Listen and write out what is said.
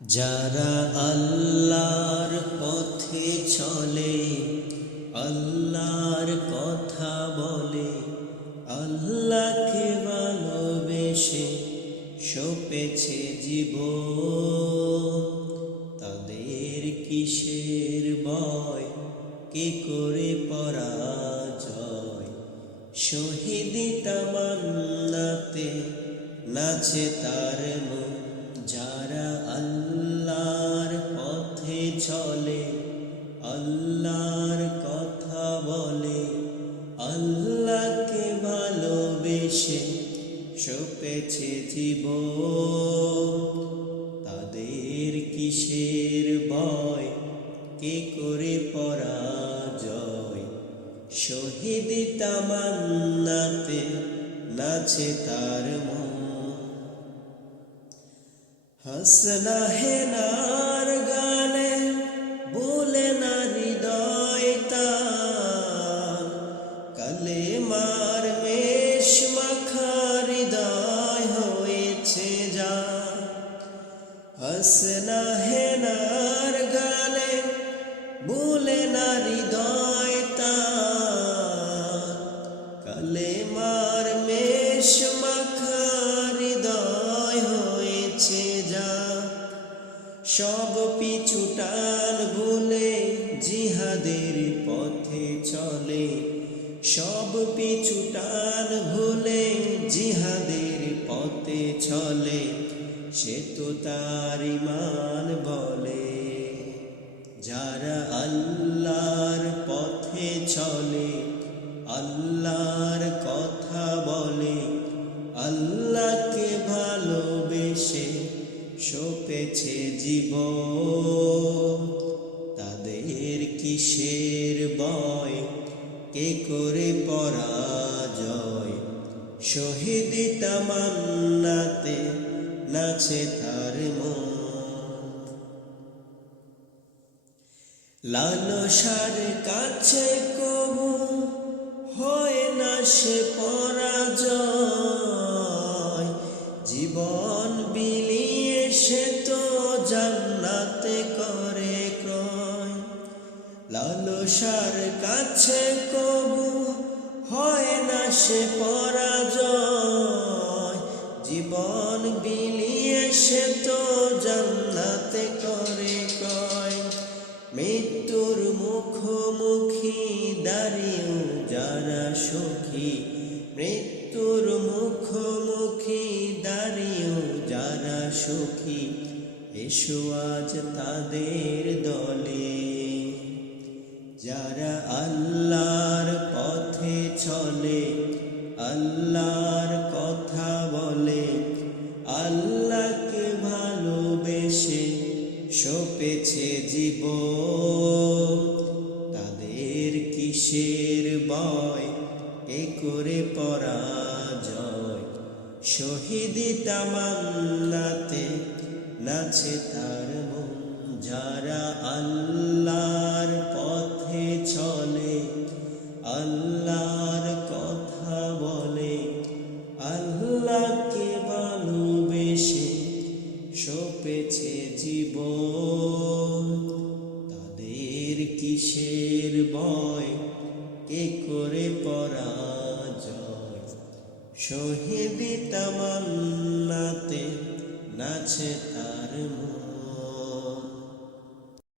যারা আল্লাহর পথে চলে, আল্লাহর কথা বলে, আল্লাহকে ভালোবেসে সপেছে জীবন, তাদের কিসের ভয়, কে করে পরাজয়? শহীদি তামান্নাতে নাচে তার মন। যারা আল্লাহর পথে চলে, আল্লাহর কথা বলে, আল্লাহকে ভালোবেসে সপেছে জীবন, তাদের কিসের ভয়, কে করে পরাজয়? শহীদি তামান্নাতে নাচে তার মন। হাসনা হেনার গানে বলে না হৃদয় তার, কালেমার মেষ মাখা হৃদয় হয়েছে যা। হাসনা হেনার গানে বলে না হৃদয় তার, কালেমার মেষ মাখা হৃদয় হয়েছে যা। সব পিছুটান ভুলে জিহাদের পথে চলে, সব পিছুটান ভুলে জিহাদের পথে চলে, সে তো তার ঈমান বলে। যারা আল্লাহর পথে চলে, আল্লাহর কথা বলে, আল্লাহকে ভালোবেসে সপেছে জীবন, তাদের কিসের ভয়, কে করে পরাজয়? শহীদি তামান্নাতে নাচে তার মন। লালসার কাছে কবু হয় না সে পরাজয়, জীবন বিলিয়ে সে তো জান্নাতে করে ক্রয়। লালসার কাছে কবু হয় না সে পরাজয়, জীবন বিলিয়ে সে তো জান্নাতে করে ক্রয়। মৃত্যুর মুখোমুখি দাঁড়িয়েও যারা সুখী, মৃত্যুর মুখোমুখি দাঁড়িয়েও যারা সুখী, এসো আজ তাদের দলে। যারা আল্লাহর পথে চলে, আল্লাহর কথা বলে, আল্লাহকে ভালোবেসে সপেছে জীবন, তাদের কিসের ভয়, কে করে পরাজয়? শহীদি তামান্নাতে নাচে তার মন। যারা আল্লাহর পথে চলে, আল্লাহর কথা বলে, আল্লাহকে ভালোবেসে সপেছে জীবন, তাদের কিসের ভয়, কে করে পরাজয়? শহীদি তামান্নাতে নাচে তার মন।